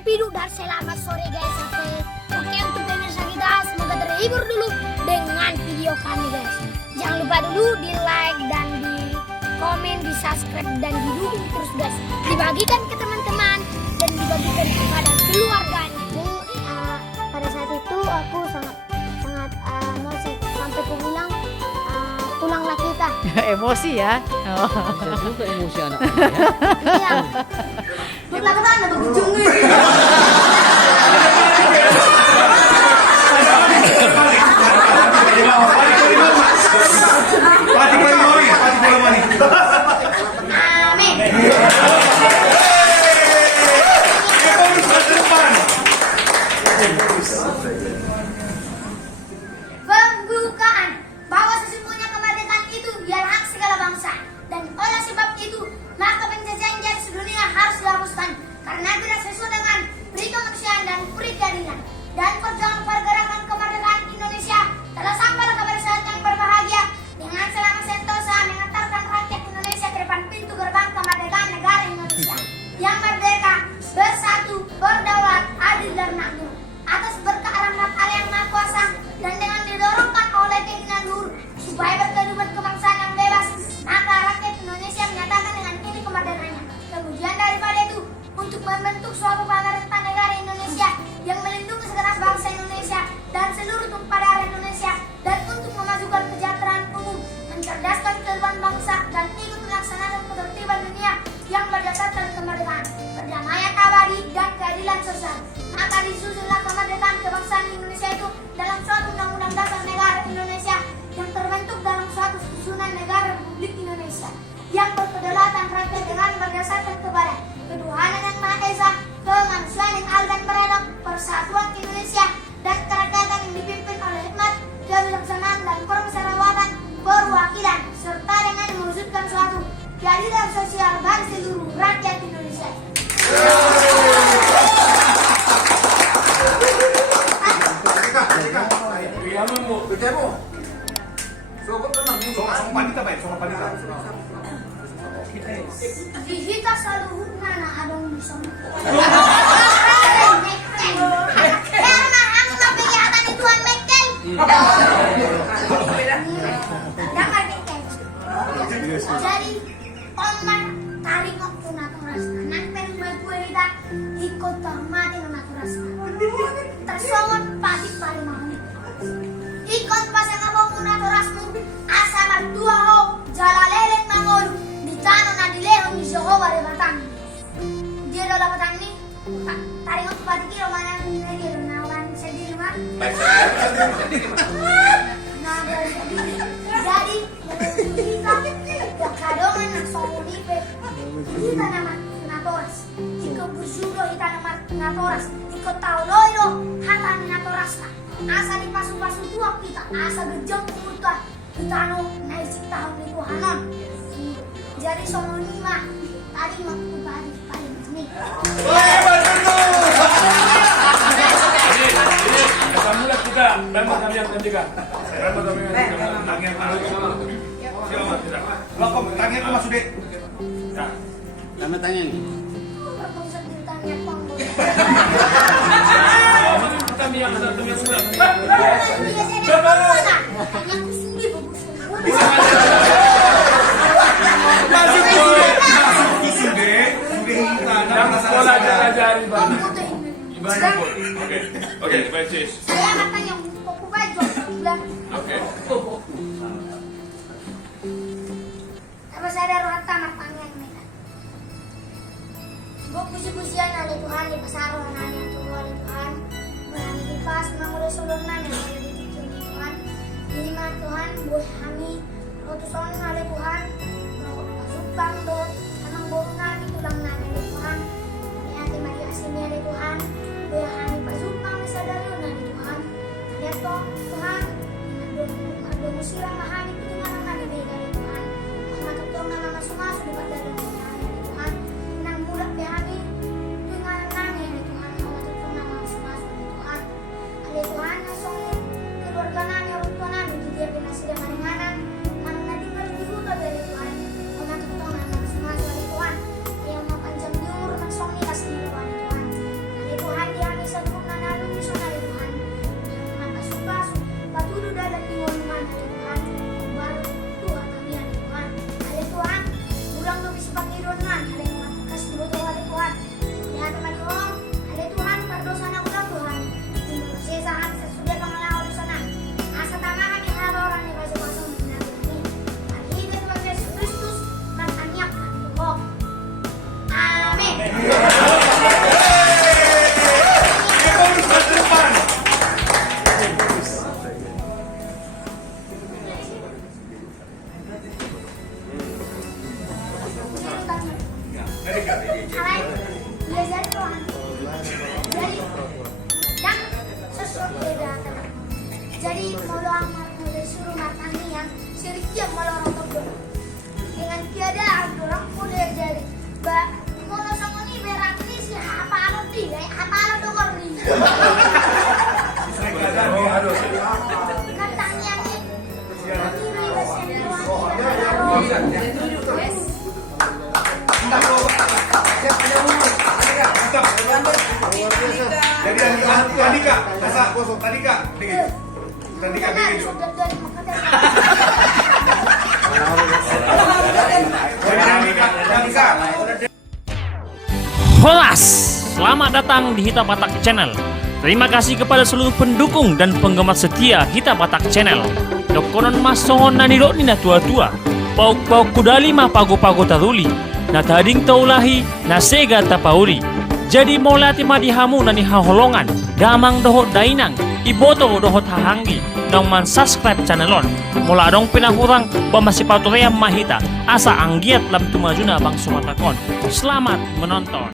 happy dulu dan selamat sore guys. Oke untuk pemirsa kita semoga terhibur dulu dengan video kami guys. Jangan lupa dulu di like dan di komen, di subscribe dan didukung terus guys. Dibagikan ke teman-teman dan dibagikan kepada keluarga. Pada saat itu aku sangat emosi sampai aku bilang pulanglah kita. Emosi ya. Oh. Bisa juga emosi anak ya. Iya. Pulang ke sana begitu. Pembukaan bahwa sesungguhnya kemerdekaan itu biar hak segala bangsa dan oleh sebab itu maka penjajahan jati sedunia harus dihapuskan karena tidak sesuai dengan peri kemanusiaan dan peri keadilan dan perjuangan pergerakan kemerdekaan Indonesia telah sampai kepada saat yang berbahagia dengan selama sentosa mengantarkan rakyat Indonesia ke depan pintu gerbang kemerdekaan negara Indonesia yang merdeka, bersatu, berdaulat, adil dan makmur atas berkah rahmat Allah yang Maha Kuasa dan dengan didorongkan oleh keinginan luhur supaya berkehidupan kebangsaan yang bebas maka rakyat Indonesia menyatakan dengan ini kemerdekaannya. Kemudian daripada itu untuk membentuk suatu pemerintah negara Indonesia yang melindungi segenap bangsa Indonesia dan seluruh tumpah darah Indonesia dan untuk memajukan kesejahteraan umum, mencerdaskan kehidupan bangsa dan ikut melaksanakan ketertiban dunia yang berdasarkan kemerdekaan, perdamaian abadi dan keadilan sosial. Maka disusunlah kemerdekaan kebangsaan Indonesia itu dalam suatu undang-undang dasar negara Indonesia yang terbentuk dalam suatu susunan negara Republik Indonesia yang berkedaulatan rakyat dengan berdasarkan kepada ketuhanan yang Maha Esa, kemanusiaan yang adil dan beradab, persatuan Indonesia dan kerakyatan yang dipimpin oleh hikmat, kebijaksanaan dan permusyawaratan, perwakilan serta dengan mewujudkan suatu keadilan sosial bagi seluruh rakyat Indonesia. Kita selalu nana adong bisa. Karena aku kelihatan itu mekel. Jangan mekel. Jadi oman tarik waktu naturas. Nak pengen kita ikut termati naturas. Tersongot pasti paling mau. Ikut pasang abang naturasmu asa berdua ho jalaleleng mangolu di tanah na dilehong di Jehovah de batang. Dia dalam batang ni tarik waktu pati kilo mana ni kilo nawan sendiri mah. Jadi kita kadongan nak songulipe kita nama natoras. Iko busudo kita nama natoras. Iko tauloiro hata natoras na. Asa di pasu-pasu tua kita, asa gejong kumurta kita naisik tahun itu hanon. Jadi sono lima tadi waktu paling ini. Samula kita, memang kami yang ketiga. Memang kami yang tangian Welcome, tangian ke Mas Ude. Nama tanya nih. Bisa ditanya pang. Kami yang satu yang sudah. Tanya kusuli bagus. Masuk Sude kita. Nama sekolah ajar-ajari bang. Ibadah. Oke, bagus. Saya akan tanya buku baju. Oke. Apa saya ada roh tamat panjang mereka. Gue puji-pujian oleh Tuhan di pasaran nanya Tuhan oleh Tuhan. Menami kipas mengulis ulun nanya oleh ditutup Tuhan. Lima Tuhan boleh kami utusan oleh Tuhan. Supang do anang borunan tulang nanya oleh Tuhan. Niati Maria Asimi oleh Tuhan. Boleh kami pasupang sadaro nanya Tuhan. Lihat toh Tuhan. Ada musirang mahani dengan nanya oleh Tuhan. Matutong na mga sumaso di pagdalo ng Tuhan. Nang mulak bihani, dengan namin ni Tuhan, matutong na mga sumaso ni Tuhan. Ali Tuhan, nasong keluarga namin, orang tua namin, di dia pinasila maringanan, nang nading maling diluto dari Tuhan. Matutong na mga sumaso ni Tuhan. Kaya mapanjang Oh, aduh. Katang yang Jadi Andika, masa kosong Andika, dingin. Andika dingin. sudah dari makanya. Andika. Holas, selamat datang di Hita Batak Channel. Terima kasih kepada seluruh pendukung dan penggemar setia Hita Batak Channel. Dokonon masongon na nilo ni na tua-tua. Pauk-pauk kudali ma pago-pago taruli. Na tading taulahi na sega tapauli. Jadi molati madihamu na ni haholongan. Damang dohot dainang. Iboto dohot hahanggi. Dong man subscribe channelon. Mula dong pinahurang pamasipatorya mahita. Asa anggiat lam tumajuna bang sumatakon. Selamat menonton.